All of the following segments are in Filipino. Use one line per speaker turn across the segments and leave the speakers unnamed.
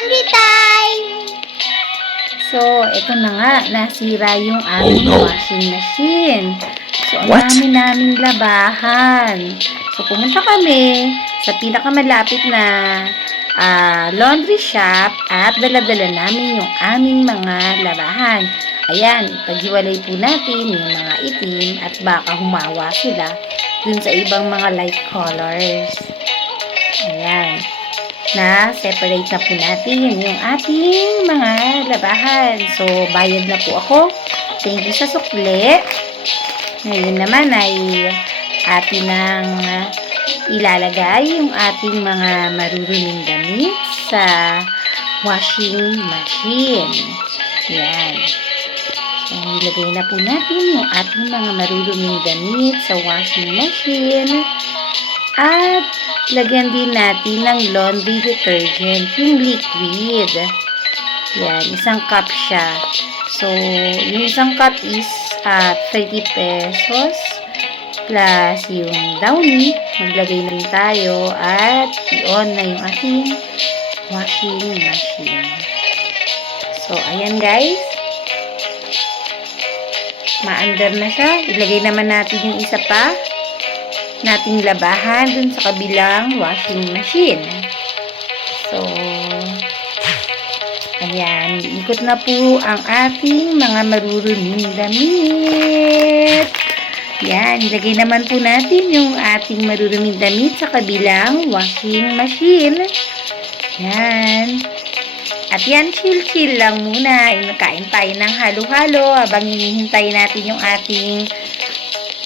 Laundry time!
So, ito na nga, nasira yung aming
Oh, no.
washing machine. So, ang
What?
dami naming labahan. So, pumunta kami sa pinakamalapit na ah, laundry shop at dala-dala namin yung aming mga labahan. Ayan, paghiwalay po natin yung mga itim at baka humawa sila dun sa ibang mga light colors. Ayan na separate na po natin yung ating mga labahan. So, bayad na po ako. Thank you sa sukli. Ngayon naman ay atin nang ah, ilalagay yung ating mga maruruming damit sa washing machine. Yan. So, ilagay na po natin yung ating mga maruruming damit sa washing machine. At lagyan din natin ng laundry detergent, yung liquid. Yan, isang cup siya. So, yung isang cup is ah, 30 pesos plus yung downy. Maglagay na rin tayo at i-on na yung ating washing machine. So, ayan guys. Maandar na siya. Ilagay naman natin yung isa pa nating labahan dun sa kabilang washing machine. So, ayan, ikot na po ang ating mga maruruming damit. Yan, ilagay naman po natin yung ating maruruming damit sa kabilang washing machine. Yan. At yan, chill-chill lang muna. Inakain tayo ng halo-halo habang hinihintay natin yung ating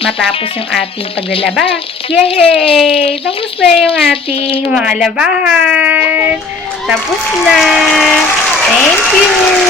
matapos yung ating paglalaba. Yay! Tapos na yung ating mga labahan. Tapos na! Thank you!